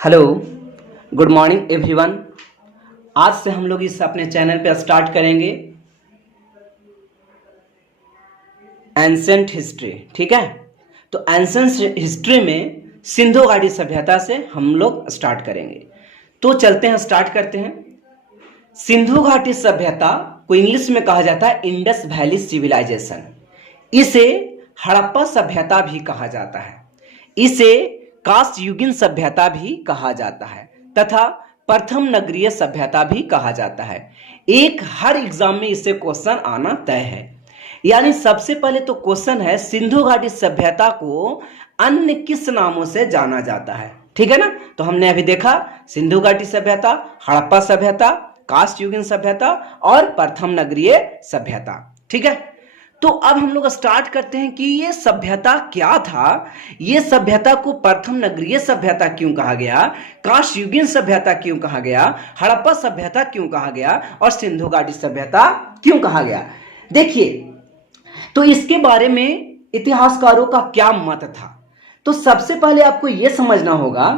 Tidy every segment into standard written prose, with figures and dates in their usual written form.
Hello, good morning everyone. आज से हम लोग इस अपने चैनल पे स्टार्ट करेंगे एंसेंट हिस्ट्री। ठीक है, तो एंसेंट हिस्ट्री में सिंधु घाटी सभ्यता से हम लोग स्टार्ट करेंगे। तो चलते हैं, स्टार्ट करते हैं। सिंधु घाटी सभ्यता को इंग्लिश में कहा जाता है इंडस वैली सिविलाइजेशन। इसे हड़प्पा सभ्यता भी कहा जाता है। इसे कांस्ययुगीन सभ्यता भी कहा जाता है तथा प्रथम नगरीय सभ्यता भी कहा जाता है। एक हर एग्जाम में इससे क्वेश्चन आना तय है। यानी सबसे पहले तो क्वेश्चन है सिंधु घाटी सभ्यता को अन्य किस नामों से जाना जाता है। ठीक है ना, तो हमने अभी देखा सिंधु घाटी सभ्यता, हड़प्पा सभ्यता, कांस्ययुगीन सभ्यता और प्रथम नगरीय सभ्यता। ठीक है, तो अब हम लोग स्टार्ट करते हैं कि ये सभ्यता क्या था। ये सभ्यता को प्रथम नगरीय सभ्यता क्यों कहा गया, कांस्ययुगीन सभ्यता क्यों कहा गया, हड़प्पा सभ्यता क्यों कहा गया और सिंधु घाटी सभ्यता क्यों कहा गया। देखिए, तो इसके बारे में इतिहासकारों का क्या मत था। तो सबसे पहले आपको यह समझना होगा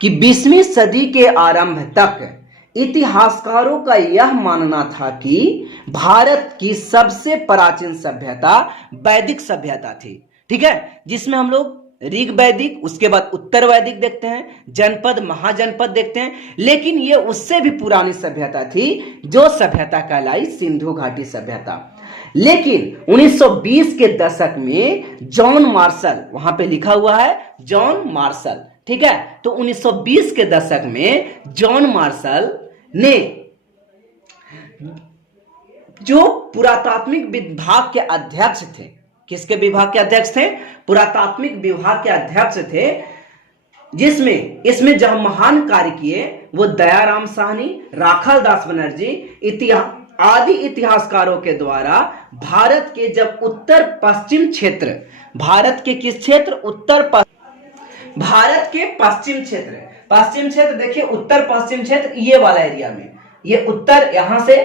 कि 20वीं सदी के आरंभ तक इतिहासकारों का यह मानना था कि भारत की सबसे प्राचीन सभ्यता वैदिक सभ्यता थी। ठीक है, जिसमें हम लोग ऋग वैदिक, उसके बाद उत्तर वैदिक देखते हैं, जनपद महाजनपद देखते हैं। लेकिन ये उससे भी पुरानी सभ्यता थी जो सभ्यता कहलाई सिंधु घाटी सभ्यता। लेकिन 1920 के दशक में जॉन मार्शल, वहां पे लिखा हुआ है जॉन मार्शल। ठीक है, तो 1920 के दशक में जॉन मार्शल ने, जो पुरातात्विक विभाग के अध्यक्ष थे, किसके विभाग के अध्यक्ष थे, पुरातात्विक विभाग के अध्यक्ष थे, जिसमें इसमें जहां महान कार्य किए वो दयाराम साहनी, राखाल दास बनर्जी आदि इतिहासकारों के द्वारा भारत के जब उत्तर पश्चिम क्षेत्र, भारत के किस क्षेत्र, भारत के पश्चिम क्षेत्र देखिए, उत्तर पश्चिम क्षेत्र ये वाला एरिया में, ये उत्तर यहां से।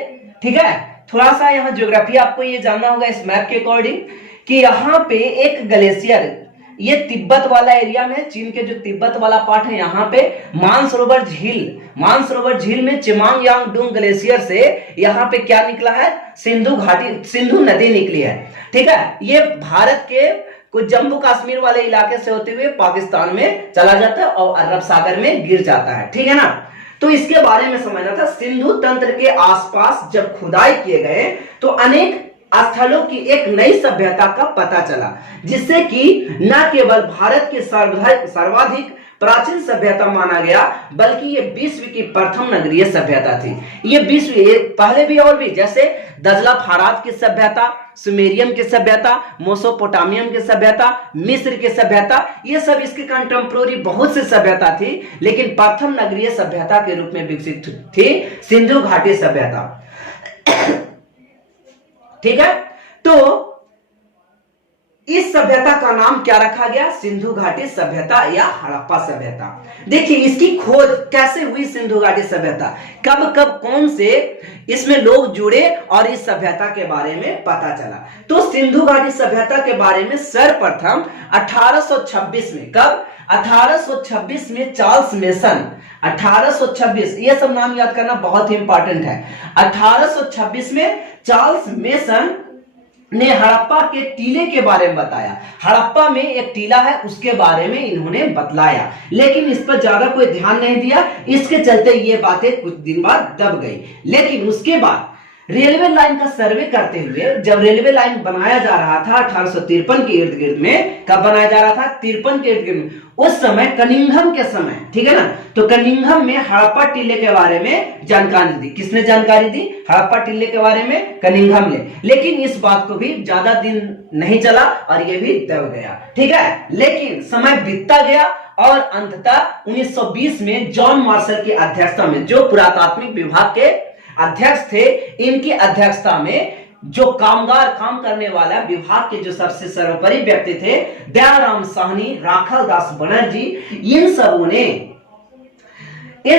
ठीक है, थोड़ा सा यहाँ ज्योग्राफी आपको ये जानना होगा इस मैप के अकॉर्डिंग कि यहाँ पे एक ग्लेशियर, ये तिब्बत वाला एरिया में, चीन के जो तिब्बत वाला पार्ट है, यहाँ पे मानसरोवर झील में चिमांग यांगडुंग ग्लेशियर से यहाँ पे क्या निकला है, सिंधु नदी निकली है। ठीक है, ये भारत के कुछ जम्मू कश्मीर वाले इलाके से होते हुए पाकिस्तान में चला जाता है और अरब सागर में गिर जाता है। ठीक है ना, तो इसके बारे में समझना था। सिंधु तंत्र के आसपास जब खुदाई किए गए तो अनेक स्थलों की एक नई सभ्यता का पता चला, जिससे कि न केवल भारत के सर्वाधिक प्राचीन सभ्यता माना गया, बल्कि ये विश्व की प्रथम नगरीय सभ्यता थी। ये विश्व पहले भी और भी, जैसे दजला फारात की सभ्यता, सुमेरियम की सभ्यता, मोसोपोटामियम की सभ्यता, मिस्र की सभ्यता, ये सब इसके कंटेम्प्रोरी बहुत सी सभ्यता थी। लेकिन प्रथम नगरीय सभ्यता के रूप में विकसित थी सिंधु घाटी सभ्यता। ठीक है, तो इस सभ्यता का नाम क्या रखा गया, सिंधु घाटी सभ्यता या हड़प्पा सभ्यता। देखिए, इसकी खोज कैसे हुई, सिंधु घाटी सभ्यता कब कब कौन से इसमें लोग जुड़े और इस सभ्यता के बारे में पता चला। तो सिंधु घाटी सभ्यता के बारे में सर्वप्रथम 1826 में, कब, 1826 में चार्ल्स मेसन, 1826, ये सब नाम याद करना बहुत ही इंपॉर्टेंट है। 1826 में चार्ल्स मेसन ने हड़प्पा के टीले के बारे में बताया। हड़प्पा में एक टीला है, उसके बारे में इन्होंने बतलाया, लेकिन इस पर ज्यादा कोई ध्यान नहीं दिया। इसके चलते ये बातें कुछ दिन बाद दब गई। लेकिन उसके बाद रेलवे लाइन का सर्वे करते हुए, जब रेलवे लाइन बनाया जा रहा था 1853 के इर्द गिर्द में, कब बनाया जा रहा था, 53 के इर्द गिर्द में, उस समय कनिंघम के समय, ठीक है ना, तो कनिंघम में हड़प्पा टीले के बारे में जानकारी दी। किसने जानकारी दी, हड़प्पा टीले के बारे में कनिंघम ने। लेकिन इस बात को भी ज्यादा दिन नहीं चला और ये भी दब गया। ठीक है, लेकिन समय बीतता गया और अंततः 1920 में जॉन मार्शल की अध्यक्षता में, जो पुरातात्विक विभाग के अध्यक्ष थे, इनकी अध्यक्षता में जो कामगार, काम करने वाला विभाग के जो सबसे सर्वोपरि व्यक्ति थे, दयाराम साहनी, राखाल दास बनर्जी, इन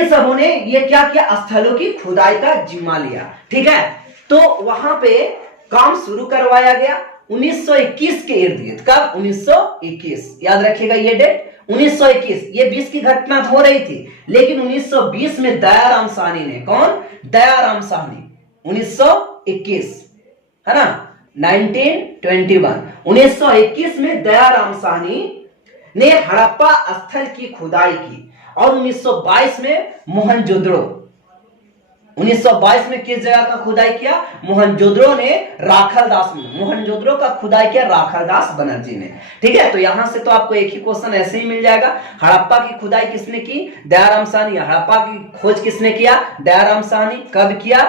सबों ने ये क्या किया, स्थलों की खुदाई का जिम्मा लिया। ठीक है, तो वहां पे काम शुरू करवाया गया 1921 के इर्द गिर्द। कब, 1921, याद रखिएगा ये डेट, 1921 ये 20 की घटना हो रही थी, लेकिन 1920 में दयाराम साहनी ने, कौन? दयाराम साहनी, 1921, है ना, 1921 में दयाराम साहनी ने हड़प्पा स्थल की खुदाई की और 1922 में मोहनजोदड़ो, 1922 में किस जगह का खुदाई किया? मोहनजोदड़ो ने, राखलदास में मोहनजोदड़ो का खुदाई किया राखलदास बनर्जी ने। ठीक है, तो यहां से तो आपको एक ही क्वेश्चन ऐसे ही मिल जाएगा। हड़प्पा की खुदाई किसने की? दयाराम साहनी। हड़प्पा की खोज किसने किया? दयाराम साहनी। कब किया?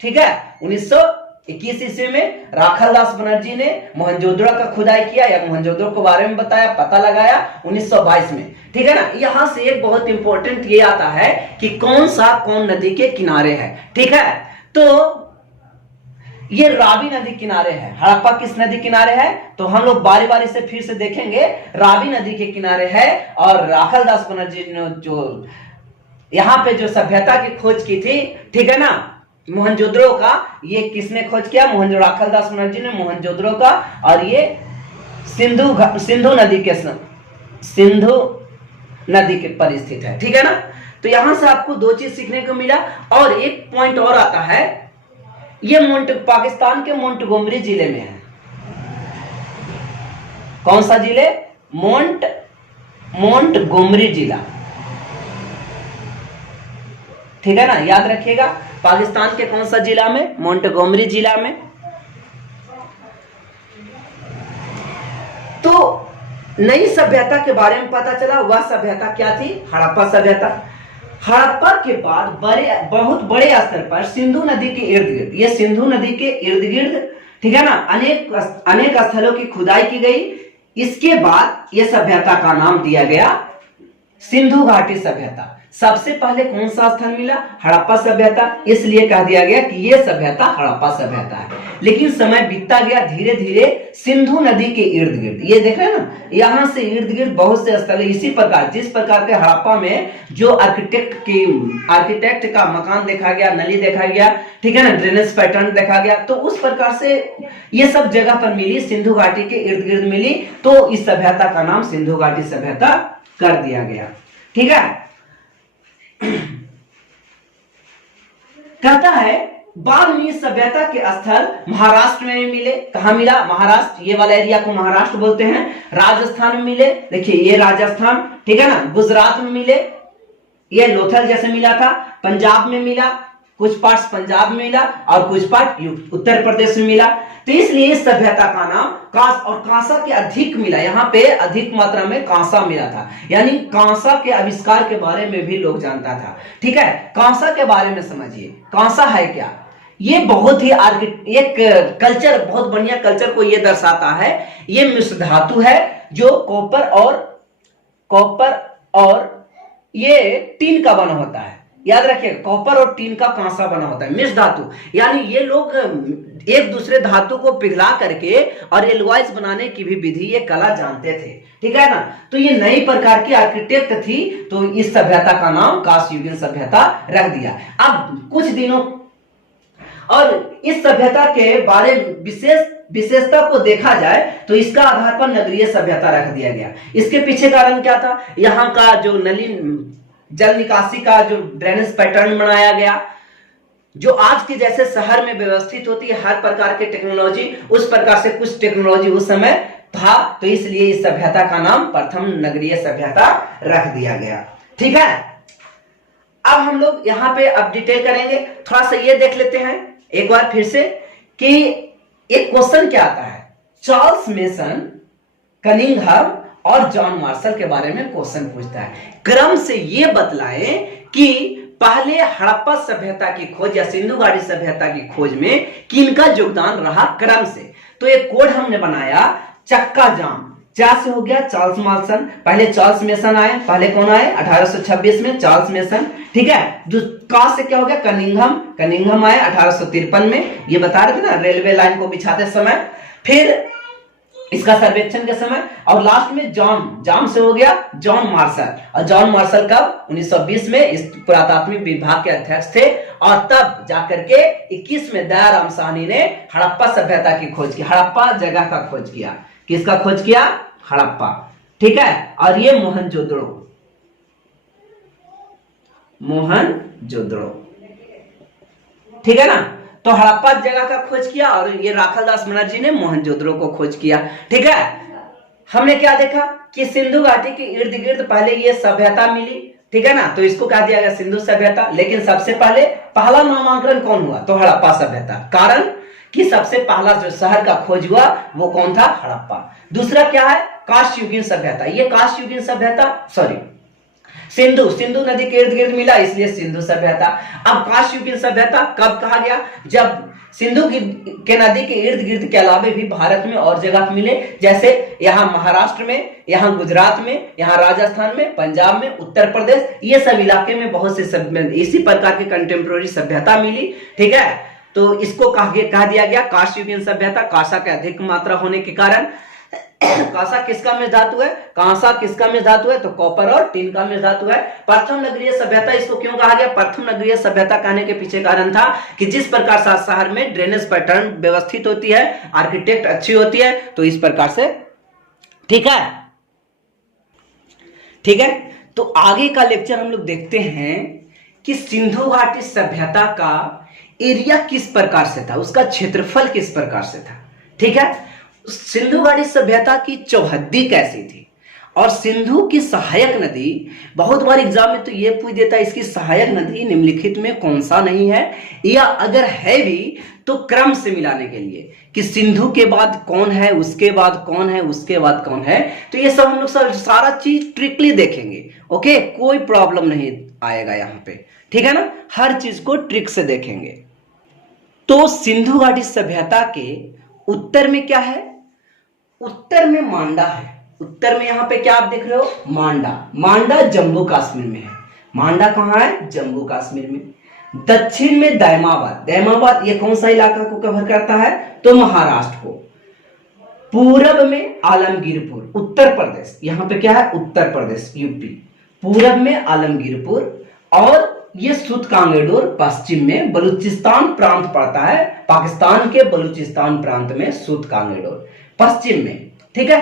ठीक है, 1921 ईस्वी में राखलदास बनर्जी ने मोहनजोदड़ो का खुदाई किया या मोहनजोदड़ो के बारे में बताया, पता लगाया 1922 में। ठीक है ना। यहां से एक बहुत इंपॉर्टेंट ये आता है कि कौन नदी के किनारे है। ठीक है, तो ये रावी नदी किनारे है। हड़प्पा किस नदी किनारे है? तो हम लोग बारी बारी से फिर से देखेंगे। रावी नदी के किनारे है और राखलदास बनर्जी ने जो यहां पे जो सभ्यता की खोज की थी, ठीक है ना, मोहनजोदड़ो का, ये किसने खोज किया? राखलदास बनर्जी ने मोहनजोदड़ो का। और ये सिंधु नदी के पर स्थित है। ठीक है ना। तो यहां से आपको दो चीज सीखने को मिला। और एक पॉइंट और आता है, ये पाकिस्तान के मोंटगोमरी जिले में है। कौन सा जिले? मोंटगोमरी जिला। ठीक है ना, याद रखिएगा, पाकिस्तान के कौन सा जिला में? मोंटगोमरी जिला में। तो नई सभ्यता के बारे में पता चला। वह सभ्यता क्या थी? हड़प्पा सभ्यता। हड़प्पा के बाद बहुत बड़े स्तर पर सिंधु नदी के इर्द गिर्द, ये सिंधु नदी के इर्द गिर्द, ठीक है ना, अनेक स्थलों की खुदाई की गई। इसके बाद यह सभ्यता का नाम दिया गया सिंधु घाटी सभ्यता। सबसे पहले कौन सा स्थल मिला? हड़प्पा सभ्यता। इसलिए कह दिया गया कि यह सभ्यता हड़प्पा सभ्यता है। लेकिन समय बीतता गया, धीरे धीरे सिंधु नदी के इर्द गिर्द, ये देख रहे हैं ना, यहां से इर्द गिर्द बहुत से स्थल है। इसी प्रकार जिस प्रकार के हड़प्पा में जो आर्किटेक्ट का मकान देखा गया, नली देखा गया, ठीक है ना, ड्रेनेज पैटर्न देखा गया, तो उस प्रकार से ये सब जगह पर मिली, सिंधु घाटी के इर्द गिर्द मिली, तो इस सभ्यता का नाम सिंधु घाटी सभ्यता कर दिया गया। ठीक है। कहता है बाद में इस सभ्यता के स्थल महाराष्ट्र में मिले। कहां मिला? महाराष्ट्र, ये वाला एरिया को महाराष्ट्र बोलते हैं। राजस्थान में मिले, देखिए ये राजस्थान, ठीक है ना, गुजरात में मिले, ये लोथल जैसे मिला था, पंजाब में मिला, कुछ पार्ट्स पंजाब में मिला और कुछ पार्ट उत्तर प्रदेश में मिला। तो इसलिए इस सभ्यता का नाम कांसा के अधिक मिला, यहाँ पे अधिक मात्रा में कांसा मिला था, यानी कांसा के आविष्कार के बारे में भी लोग जानता था। ठीक है, कांसा के बारे में समझिए, कांसा है क्या? ये बहुत ही एक कल्चर, बहुत बढ़िया कल्चर को ये दर्शाता है। ये मिश्र धातु है जो कॉपर और ये टीन का बना होता है। याद रखिए, कॉपर और टीन का कांसा बना होता है, मिश्र धातु। यानी ये लोग एक दूसरे धातु को पिघला करके और एलॉयज बनाने की भी विधि, ये कला जानते थे। ठीक है ना। तो ये नई प्रकार की आर्किटेक्ट थी, तो इस सभ्यता का नाम कांस्ययुगीन सभ्यता रख दिया। अब कुछ दिनों और इस सभ्यता के बारे में विशेषता को देखा जाए तो इसका आधार पर नगरीय सभ्यता रख दिया गया। इसके पीछे कारण क्या था? यहाँ का जो जल निकासी का जो ड्रेनेज पैटर्न बनाया गया, जो आज के जैसे शहर में व्यवस्थित होती है हर प्रकार के टेक्नोलॉजी, उस प्रकार से कुछ टेक्नोलॉजी उस समय था, तो इसलिए इस सभ्यता का नाम प्रथम नगरीय सभ्यता रख दिया गया। ठीक है। अब हम लोग यहाँ पे अब डिटेल करेंगे, थोड़ा सा ये देख लेते हैं एक बार फिर से कि एक क्वेश्चन क्या आता है। चार्ल्स मेसन, कनिंघम और जॉन मार्शल के बारे में क्वेश्चन पूछता है। क्रम से ये बतलाएं कि पहले हड़प्पा सभ्यता की खोज या सिंधु घाटी सभ्यता की खोज में किनका योगदान रहा, क्रम से। तो एक कोड हमने बनाया, चक्का जाम। क्या से हो गया? चार्ल्स मार्शल, पहले चार्ल्स मेसन आए। पहले कौन आए? 1826 में चार्ल्स मेसन। ठीक है। का से क्या हो गया? कनिंघम आए 1853 में, ये बता रहे थे ना, रेलवे लाइन को बिछाते समय, फिर इसका सर्वेक्षण के समय, और लास्ट में जॉन से हो गया जॉन मार्शल। और जॉन मार्शल कब? 1920 में इस पुरातात्विक विभाग के अध्यक्ष थे। और तब जाकर के 21 में दयाराम साहनी ने हड़प्पा सभ्यता की खोज की, हड़प्पा जगह का खोज किया। किसका खोज किया? हड़प्पा। ठीक है, और ये मोहनजोदड़ो, मोहनजोदड़ो, ठीक है ना। तो हड़प्पा जगह का खोज किया और ये राखालदास बनर्जी ने मोहनजोदड़ो को खोज किया। ठीक है, हमने क्या देखा कि सिंधु घाटी के इर्द गिर्द पहले ये सभ्यता मिली, ठीक है ना, तो इसको कहा दिया गया सिंधु सभ्यता। लेकिन सबसे पहले पहला नामांकन कौन हुआ, तो हड़प्पा सभ्यता, कारण कि सबसे पहला जो शहर का खोज हुआ वो कौन था, हड़प्पा। दूसरा क्या है, कांस्ययुगीन सभ्यता, ये कांस्ययुगीन सभ्यता, सॉरी सिंधु नदी के इर्द गिर्द मिला इसलिए सिंधु सभ्यता। अब कांस्ययुगीन सभ्यता कब कहा गया, जब सिंधु के नदी के इर्द गिर्द के अलावे भी भारत में और जगह मिले, जैसे यहाँ महाराष्ट्र में, यहाँ गुजरात में, यहाँ राजस्थान में, पंजाब में, उत्तर प्रदेश, ये सब इलाके में बहुत से इसी प्रकार के कंटेम्प्रोरी सभ्यता मिली। ठीक है, तो इसको कहा दिया गया कांस्ययुगीन सभ्यता, कांसा के अधिक मात्रा होने के कारण। कांसा किसका मिश्र धातु है, कांसा किसका मिश्र धातु है, तो कॉपर और टिन का मिश्र धातु है। प्रथम नगरीय सभ्यता इसको क्यों कहा गया, प्रथम नगरीय सभ्यता कहने के पीछे कारण था कि जिस प्रकार से शहर में ड्रेनेज पैटर्न व्यवस्थित होती है, आर्किटेक्ट अच्छी होती है, तो इस प्रकार से। ठीक है, ठीक है, तो आगे का लेक्चर हम लोग देखते हैं कि सिंधु घाटी सभ्यता का एरिया किस प्रकार से था, उसका क्षेत्रफल किस प्रकार से था। ठीक है, सिंधु घाटी सभ्यता की चौहद्दी कैसी थी, और सिंधु की सहायक नदी, बहुत बार एग्जाम में तो ये पूछ देता है इसकी सहायक नदी निम्नलिखित में कौन सा नहीं है, या अगर है भी तो क्रम से मिलाने के लिए कि सिंधु के बाद कौन है, उसके बाद कौन है, उसके बाद कौन है। तो ये सब हम लोग सारा चीज ट्रिकली देखेंगे। ओके, कोई प्रॉब्लम नहीं आएगा यहाँ पे, ठीक है ना, हर चीज को ट्रिक से देखेंगे। तो सिंधु घाटी सभ्यता के उत्तर में क्या है, उत्तर में मांडा है। उत्तर में यहां पे क्या आप देख रहे हो, मांडा, मांडा जम्मू कश्मीर में है। मांडा कहां है, जम्मू कश्मीर में। दक्षिण में दैमाबाद, दैमाबाद ये कौन सा इलाका को कवर करता है, तो महाराष्ट्र को। पूरब में आलमगीरपुर, उत्तर प्रदेश, यहां पे क्या है, उत्तर प्रदेश, यूपी। पूरब में आलमगीरपुर, और ये सुत कांगेडोर पश्चिम में बलूचिस्तान प्रांत पड़ता है, पाकिस्तान के बलूचिस्तान प्रांत में सुत कांगेडोर पश्चिम में। ठीक है,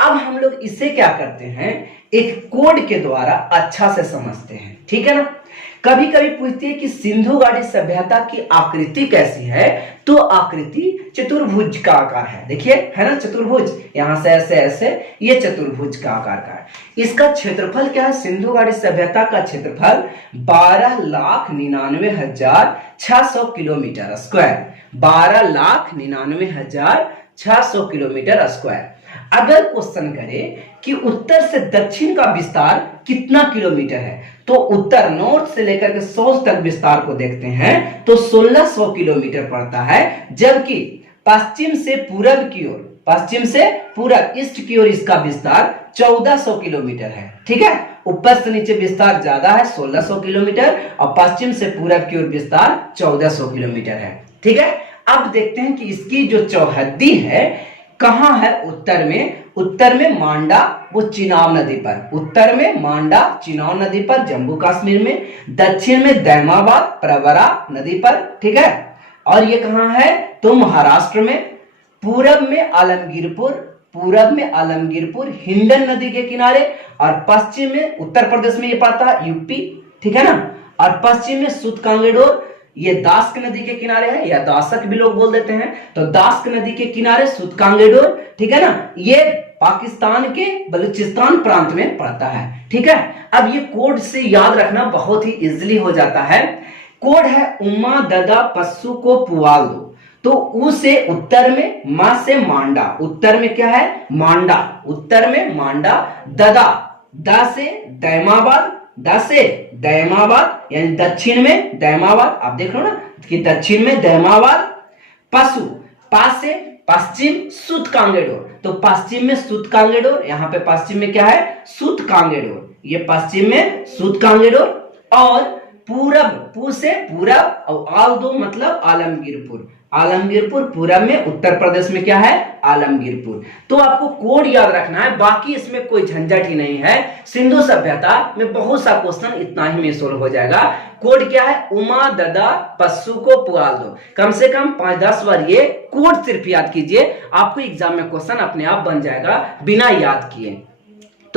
अब हम लोग इसे क्या करते हैं, एक कोड के द्वारा अच्छा से समझते हैं। ठीक है ना, कभी कभी पूछती है कि सिंधु घाटी सभ्यता की आकृति कैसी है, तो आकृति चतुर्भुज का आकार है। देखिए है ना, चतुर्भुज, यहां से ऐसे ऐसे, ये चतुर्भुज का आकार का है। इसका क्षेत्रफल क्या है, सिंधु घाटी सभ्यता का क्षेत्रफल 12,99,600 किलोमीटर स्क्वायर, 12,99,600 किलोमीटर स्क्वायर। अगर क्वेश्चन करे कि उत्तर से दक्षिण का विस्तार कितना किलोमीटर है, तो उत्तर नॉर्थ से लेकर के साउथ तक विस्तार को देखते हैं तो 1600 किलोमीटर पड़ता है, जबकि पश्चिम से पूरब की ओर, पश्चिम से पूरब ईस्ट की ओर इसका विस्तार 1400 किलोमीटर है। ठीक है, ऊपर से नीचे विस्तार ज्यादा है 1600 किलोमीटर, और पश्चिम से पूरब की ओर विस्तार 1400 किलोमीटर है। ठीक है, अब देखते हैं कि इसकी जो चौहद्दी है कहां है, उत्तर में। उत्तर में मांडा, वो चिनाब नदी पर, उत्तर में मांडा चिनाब नदी पर जम्मू कश्मीर में। दक्षिण में दैमाबाद प्रवरा नदी पर, ठीक है, और ये कहां है, तो महाराष्ट्र में। पूरब में आलमगीरपुर, पूरब में आलमगीरपुर हिंडन नदी के किनारे, और पश्चिम में उत्तर प्रदेश में ये पड़ता है, यूपी। ठीक है ना, और पश्चिम में सुत कांगेडोर, ये दास्क नदी के किनारे है, या दासक भी लोग बोल देते हैं, तो दास्क नदी के किनारे सुत कांगेडोर। ठीक है ना, ये पाकिस्तान के बलूचिस्तान प्रांत में पड़ता है। ठीक है, अब ये कोड से याद रखना बहुत ही इजीली हो जाता है। कोड है उमा ददा पस्सू को पुआल दो, तो उ से उत्तर में, मा से मांडा, उत्तर में क्या है, मांडा, उत्तर में मांडा। ददा, दा से दैमाबाद, दा से दैमाबाद यानी दक्षिण में दैमाबाद, आप देख लो ना कि दक्षिण में दैमाबाद। पशु, पास से पश्चिम सुत कांगेडोर, तो पश्चिम में सुत कांगेडोर, यहाँ पे पश्चिम में क्या है, सुत कांगेडोर, ये पश्चिम में सुत कांगेडोर। और पूरब, पू से पूरब, और आल दो मतलब आलमगीरपुर, आलमगीरपुर पूरब में, उत्तर प्रदेश में क्या है, आलमगीरपुर। तो आपको कोड याद रखना है, बाकी इसमें कोई झंझट ही नहीं है। सिंधु सभ्यता में बहुत सा क्वेश्चन इतना ही में सोल्व हो जाएगा। कोड क्या है, उमा ददा पस्सू को पुआल दो, कम से कम 5-10 बार ये कोड सिर्फ याद कीजिए, आपको एग्जाम में क्वेश्चन अपने आप बन जाएगा बिना याद किए।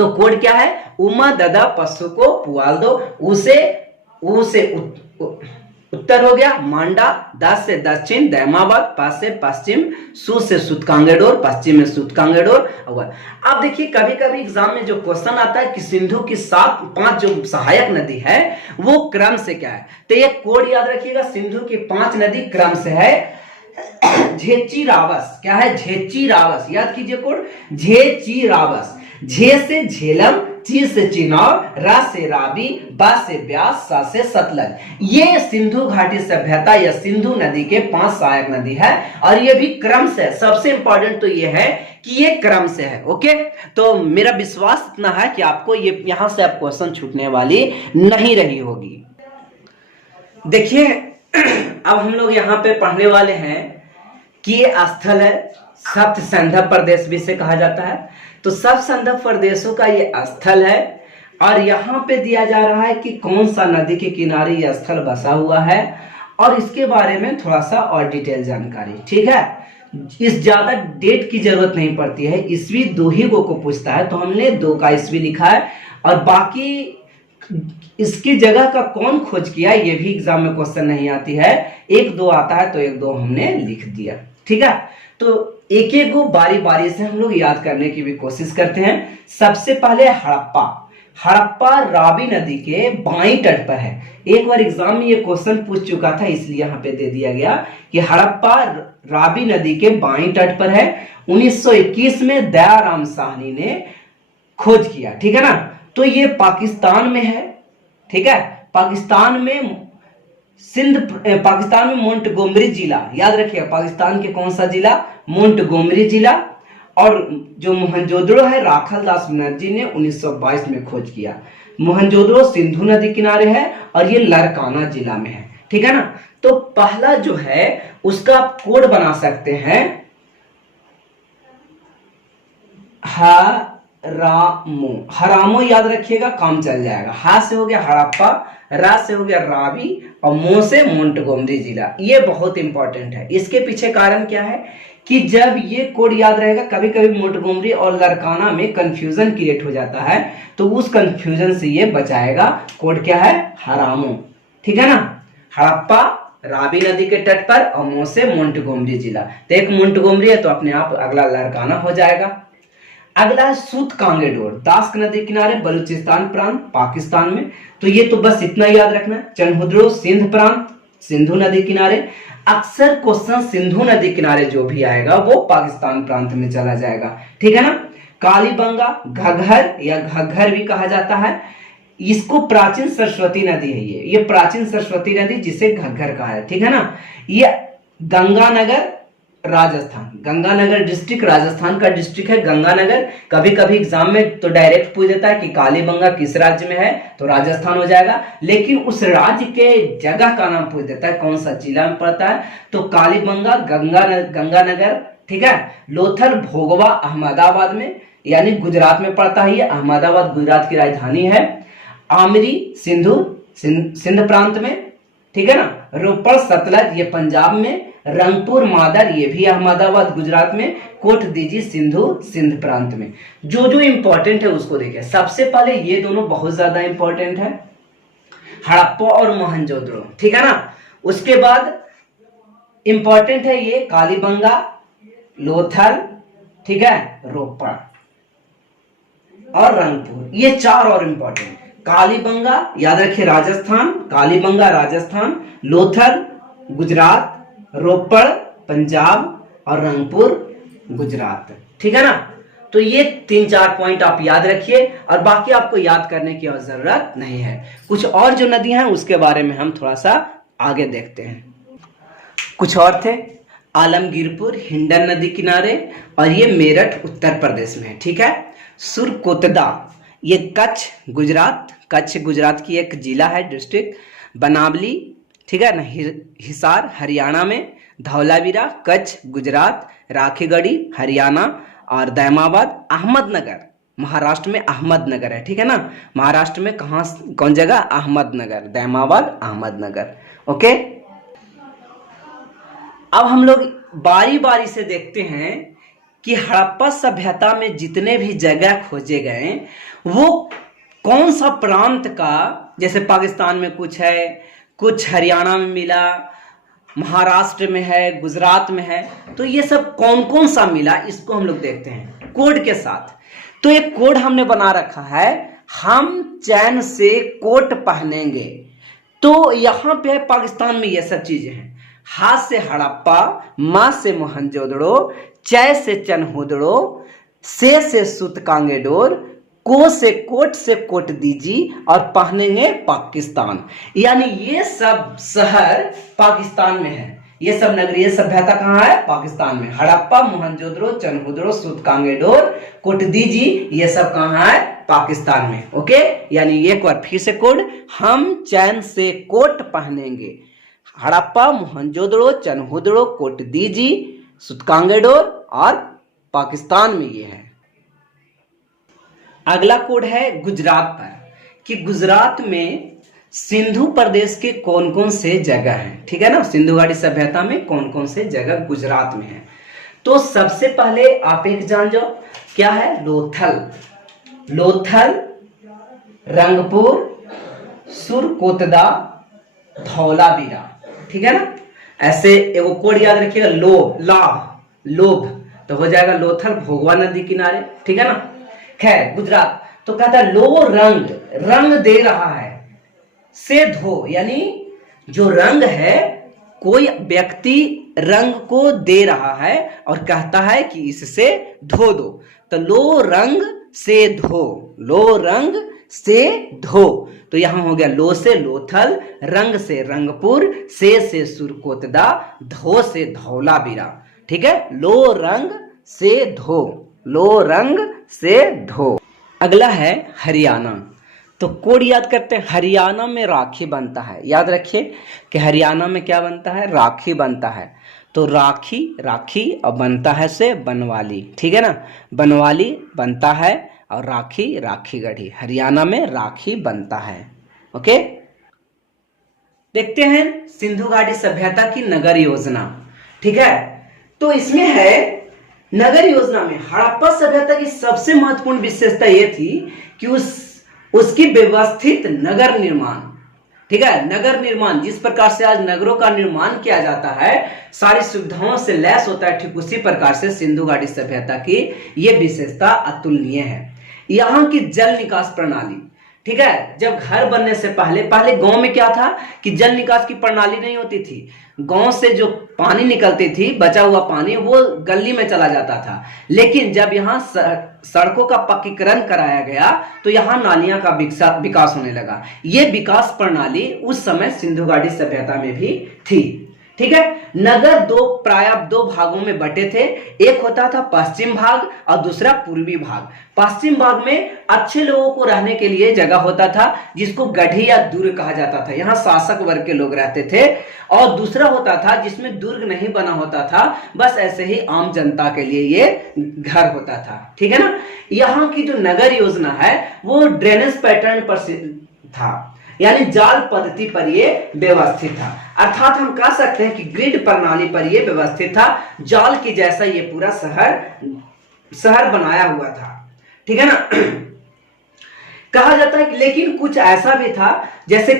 तो कोड क्या है? उमा ददा पशु को पुआल दो, उसे उत्तर हो गया मांडा, दस से दक्षिण दैमाबाद, पास से पश्चिम, सु से सुतकांगेडोर, पश्चिम में सुतकांगेडोर अव्वल। अब देखिए कभी कभी एग्जाम में जो क्वेश्चन आता है कि सिंधु की 5 जो सहायक नदी है वो क्रम से क्या है, तो ये कोड याद रखिएगा, सिंधु की 5 नदी क्रम से है झेची रावस। क्या है? झेची रावस, याद कीजिए कोड झेची रावस। झे से झेलम, ची से चिनाब, रा से रावी, बा से ब्यास, सा से सतलज। ये सिंधु घाटी सभ्यता या सिंधु नदी के 5 सहायक नदी है और ये भी क्रम से। सबसे इंपॉर्टेंट तो ये है कि ये क्रम से है। ओके, तो मेरा विश्वास इतना है कि आपको ये यहां से अब क्वेश्चन छूटने वाली नहीं रही होगी। देखिए अब हम लोग यहाँ पे पढ़ने वाले हैं कि ये स्थल है, सप्त संधव प्रदेश भी इसे कहा जाता है। तो सब संधव प्रदेशों का ये स्थल है और यहाँ पे दिया जा रहा है कि कौन सा नदी के किनारे ये स्थल बसा हुआ है और इसके बारे में थोड़ा सा और डिटेल जानकारी। ठीक है, इस ज्यादा डेट की जरूरत नहीं पड़ती है, ईस्वी 2 ही को पूछता है तो हमने 2 का ईस्वी लिखा है और बाकी इसकी जगह का कौन खोज किया ये भी एग्जाम में क्वेश्चन नहीं आती है। 1-2 आता है तो 1-2 हमने लिख दिया। ठीक है, तो एक एक को बारी बारी से हम लोग याद करने की भी कोशिश करते हैं। सबसे पहले हड़प्पा। हड़प्पा रावी नदी के बाईं तट पर है। एक बार एग्जाम में ये क्वेश्चन पूछ चुका था इसलिए यहाँ पे दे दिया गया कि हड़प्पा रावी नदी के बाईं तट पर है। 1921 में दयाराम साहनी ने खोज किया। ठीक है ना, तो ये पाकिस्तान में है। ठीक है, पाकिस्तान में मोंटगोमरी जिला, याद रखिएगा पाकिस्तान के कौन सा जिला? मोंटगोमरी जिला। और जो मोहनजोदड़ो है राखलदास बनर्जी ने 1922 में खोज किया। मोहनजोदड़ो सिंधु नदी किनारे है और ये लरकाना जिला में है। ठीक है ना, तो पहला जो है उसका आप कोड बना सकते हैं हरामो याद रखिएगा, काम चल जाएगा। हा से हो गया हड़प्पा, रा से हो गया रावी और मो से मोंटगोमरी जिला। ये बहुत इंपॉर्टेंट है। इसके पीछे कारण क्या है कि जब ये कोड याद रहेगा, कभी कभी मोंटगोमरी और लरकाना में कंफ्यूजन क्रिएट हो जाता है तो उस कंफ्यूजन से ये बचाएगा। कोड क्या है? हरामो। ठीक है ना, हड़प्पा रावी नदी के तट पर और मो से मोंटगोमरी जिला। तो एक मोंटगोमरी है तो अपने आप अगला लरकाना हो जाएगा। अगला है सुतकांगेडोर, दास्क नदी किनारे, बलूचिस्तान प्रांत, पाकिस्तान में। तो ये तो बस इतना याद रखना है। चनहुद्रो सिंध प्रांत, सिंधु नदी किनारे। अक्सर क्वेश्चन सिंधु नदी किनारे जो भी आएगा वो पाकिस्तान प्रांत में चला जाएगा। ठीक है ना। कालीबंगा, घग्घर या घग्घर भी कहा जाता है, इसको प्राचीन सरस्वती नदी है। ये प्राचीन सरस्वती नदी जिसे घग्घर कहा है। ठीक है ना। ये गंगानगर राजस्थान, गंगानगर डिस्ट्रिक्ट राजस्थान का डिस्ट्रिक्ट है गंगानगर। कभी कभी एग्जाम में तो डायरेक्ट पूछ देता है कि कालीबंगा किस राज्य में है, तो राजस्थान हो जाएगा। लेकिन उस राज्य के जगह का नाम पूछ देता है, कौन सा जिला में पड़ता है, तो कालीबंगा गंगानगर। ठीक है। लोथल भोगवा अहमदाबाद में, यानी गुजरात में पड़ता है। ये अहमदाबाद गुजरात की राजधानी है। आमरी सिंध प्रांत में। ठीक है ना। रोपड़ सतलज ये पंजाब में। रंगपुर मादर ये भी अहमदाबाद गुजरात में। कोट दीजी सिंध प्रांत में। जो जो इंपॉर्टेंट है उसको देखिए। सबसे पहले ये दोनों बहुत ज्यादा इंपॉर्टेंट है, हड़प्पा और मोहनजोदड़ो। ठीक है ना। उसके बाद इंपॉर्टेंट है ये कालीबंगा, लोथल, ठीक है, रोपड़ और रंगपुर। ये 4 और इंपॉर्टेंट। कालीबंगा याद रखिए राजस्थान, कालीबंगा राजस्थान, लोथल गुजरात, रोपड़ पंजाब और रंगपुर गुजरात। ठीक है ना। तो ये 3-4 पॉइंट आप याद रखिए और बाकी आपको याद करने की और जरूरत नहीं है। कुछ और जो नदियां हैं उसके बारे में हम थोड़ा सा आगे देखते हैं। कुछ और थे, आलमगीरपुर हिंडन नदी किनारे और ये मेरठ उत्तर प्रदेश में है। ठीक है। सुरकोतदा ये कच्छ गुजरात की एक जिला है, डिस्ट्रिक्ट। बनावली, ठीक है ना, हिसार हरियाणा में। धौलावीरा कच्छ गुजरात। राखीगढ़ी हरियाणा और दैमाबाद अहमदनगर महाराष्ट्र में। अहमदनगर है, ठीक है ना। महाराष्ट्र में कौन जगह? अहमदनगर, दैमाबाद अहमदनगर। ओके। अब हम लोग बारी बारी से देखते हैं कि हड़प्पा सभ्यता में जितने भी जगह खोजे गए वो कौन सा प्रांत का, जैसे पाकिस्तान में कुछ है, कुछ हरियाणा में मिला, महाराष्ट्र में है, गुजरात में है, तो ये सब कौन कौन सा मिला इसको हम लोग देखते हैं कोड के साथ। तो एक कोड हमने बना रखा है, हम चैन से कोट पहनेंगे। तो यहां पे पाकिस्तान में ये सब चीजें हैं, हा से हड़प्पा, मा से मोहनजोदड़ो, चै से चनहुदड़ो, से सुत कांगेडोर, को से कोट दीजी और पहनेंगे पाकिस्तान। यानी ये सब शहर पाकिस्तान में है, ये सब नगरीय सभ्यता कहाँ है? पाकिस्तान में। हड़प्पा, मोहनजोदड़ो, चनहुदड़ो, सुत कांगेडोर, कोटदीजी, ये सब कहाँ है? पाकिस्तान में। ओके, यानी एक बार फिर से कोड, हम चैन से कोट पहनेंगे। हड़प्पा, मोहनजोदड़ो, चनहुदड़ो, कोटदीजी, सुत कांगेडोर और पाकिस्तान में ये है। अगला कोड है गुजरात पर, कि गुजरात में सिंधु प्रदेश के कौन कौन से जगह हैं। ठीक है ना, सिंधु घाटी सभ्यता में कौन कौन से जगह गुजरात में है। तो सबसे पहले आप एक जान जाओ, क्या है? लोथल, लोथल, रंगपुर, सुरकोतदा, धौलावीरा। ठीक है ना, ऐसे एगो कोड याद रखिएगा, लोभ तो हो जाएगा लोथल, भोगवा नदी किनारे। ठीक है ना, खैर गुजरात तो कहता है लो रंग दे रहा है, से धो, यानी जो रंग है, कोई व्यक्ति रंग को दे रहा है और कहता है कि इससे धो दो, तो लो रंग से धो, लो रंग से धो। तो यहां हो गया लो से लोथल, रंग से रंगपुर, से सुरकोतदा, धो से धौलावीरा। ठीक है, लो रंग से धो, लो रंग से धो। अगला है हरियाणा, तो कोड याद करते हैं, हरियाणा में राखी बनता है। याद रखिए कि हरियाणा में क्या बनता है? राखी बनता है। तो राखी और बनता है से बनवाली। ठीक है ना, बनवाली बनता है और राखी गढ़ी। हरियाणा में राखी बनता है। ओके, देखते हैं सिंधु घाटी सभ्यता की नगर योजना। ठीक है, तो इसमें है नगर योजना में हड़प्पा सभ्यता की सबसे महत्वपूर्ण विशेषता यह थी कि उसकी व्यवस्थित नगर निर्माण। ठीक है, नगर निर्माण, जिस प्रकार से आज नगरों का निर्माण किया जाता है, सारी सुविधाओं से लैस होता है, ठीक उसी प्रकार से सिंधु घाटी सभ्यता की यह विशेषता अतुलनीय है। यहाँ की जल निकास प्रणाली, ठीक है, जब घर बनने से पहले गांव में क्या था कि जल निकास की प्रणाली नहीं होती थी। गांव से जो पानी निकलती थी, बचा हुआ पानी, वो गली में चला जाता था। लेकिन जब यहाँ सड़कों का पक्कीकरण कराया गया तो यहाँ नालियां का विकास होने लगा। ये विकास प्रणाली उस समय सिंधु घाटी सभ्यता में भी थी। ठीक है, नगर प्राय दो भागों में बटे थे। एक होता था पश्चिम भाग और दूसरा पूर्वी भाग। पश्चिम भाग में अच्छे लोगों को रहने के लिए जगह होता था, जिसको गढ़ी या दुर्ग कहा जाता था। यहाँ शासक वर्ग के लोग रहते थे। और दूसरा होता था जिसमें दुर्ग नहीं बना होता था, बस ऐसे ही आम जनता के लिए ये घर होता था। ठीक है ना, यहाँ की जो नगर योजना है वो ड्रेनेज पैटर्न पर था, यानी जाल पद्धति पर यह व्यवस्थित था। अर्थात हम कह सकते हैं कि ग्रिड प्रणाली पर यह व्यवस्थित था, जाल की जैसा ये पूरा शहर बनाया हुआ था। ठीक है ना, कहा जाता है कि लेकिन कुछ ऐसा भी था जैसे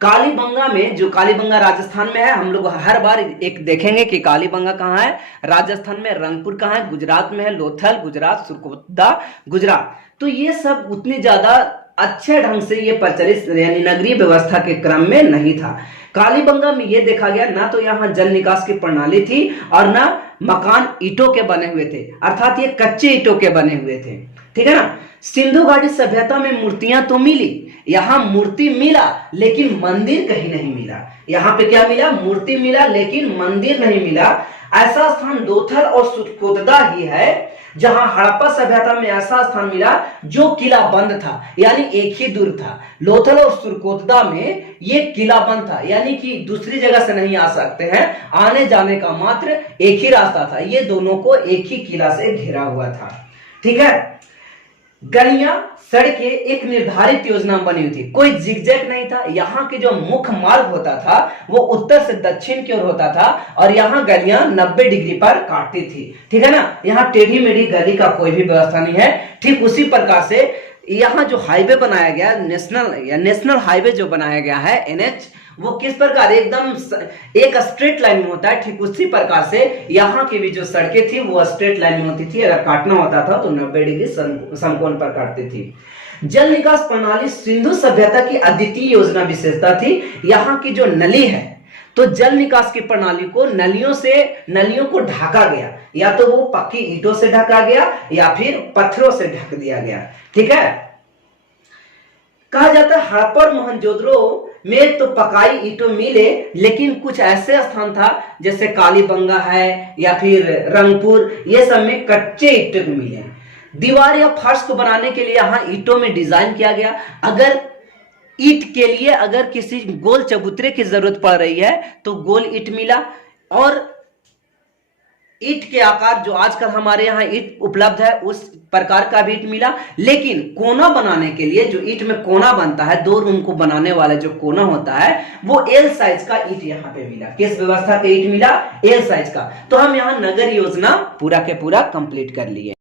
कालीबंगा में, जो कालीबंगा राजस्थान में है, हम लोग हर बार एक देखेंगे कि कालीबंगा कहाँ है, राजस्थान में। रंगपुर कहाँ है? गुजरात में है। लोथल गुजरात, सुरकोतदा गुजरात। तो ये सब उतनी ज्यादा अच्छे ढंग से ये प्रचलित यानी नगरीय व्यवस्था के क्रम में नहीं था। कालीबंगा में ये देखा गया ना तो यहाँ जल निकास की प्रणाली थी और ना मकान ईंटों के बने हुए थे, अर्थात ये कच्चे ईंटों के बने हुए थे। ठीक है ना, सिंधु घाटी सभ्यता में मूर्तियां तो मिली, यहाँ मूर्ति मिला लेकिन मंदिर कहीं नहीं मिला। यहाँ पे क्या मिला? मूर्ति मिला लेकिन मंदिर नहीं मिला। ऐसा स्थान लोथल और सुरकोतदा ही है जहां हड़प्पा सभ्यता में ऐसा स्थान मिला जो किला बंद था, यानी एक ही दुर्ग था। लोथल और सुरकोतदा में ये किला बंद था, यानी कि दूसरी जगह से नहीं आ सकते हैं, आने जाने का मात्र एक ही रास्ता था। ये दोनों को एक ही किला से घिरा हुआ था। ठीक है, गलियां, सड़कें एक निर्धारित योजना बनी हुई थी, कोई जिगजैग नहीं था। यहाँ के जो मुख्य मार्ग होता था वो उत्तर से दक्षिण की ओर होता था और यहाँ गलियां 90 डिग्री पर काटती थी, ठीक है ना। यहाँ टेढ़ी मेढ़ी गली का कोई भी व्यवस्था नहीं है। ठीक उसी प्रकार से यहाँ जो हाईवे बनाया गया, नेशनल हाईवे जो बनाया गया है NH, वो किस प्रकार एकदम एक स्ट्रेट लाइन में होता है। ठीक उसी प्रकार से यहाँ की भी जो सड़कें थी वो स्ट्रेट लाइन में होती थी। अगर काटना होता था तो 90 डिग्री समकोण पर काटती थी। जल निकास प्रणाली सिंधु सभ्यता की अद्वितीय योजना विशेषता थी। यहाँ की जो नली है तो जल निकास की प्रणाली को नलियों को ढका गया, या तो वो पक्की ईंटों से ढका गया या फिर पत्थरों से ढक दिया गया, ठीक है। कहा जाता है हड़प्पा मोहनजोदड़ो में तो पकाई ईंटों मिले, लेकिन कुछ ऐसे स्थान था जैसे कालीबंगा है या फिर रंगपुर, ये सब में कच्चे ईंटें मिले। दीवार या फर्श को बनाने के लिए यहाँ ईंटों में डिजाइन किया गया। अगर ईंट के लिए अगर किसी गोल चबूतरे की जरूरत पड़ रही है तो गोल ईंट मिला, और ईंट के आकार जो आजकल हमारे यहाँ ईंट उपलब्ध है उस प्रकार का भी ईंट मिला। लेकिन कोना बनाने के लिए, जो ईंट में कोना बनता है, 2 रूम को बनाने वाला जो कोना होता है, वो L साइज का ईंट यहाँ पे मिला। किस व्यवस्था का ईंट मिला? L साइज का। तो हम यहाँ नगर योजना पूरा के पूरा कंप्लीट कर लिए।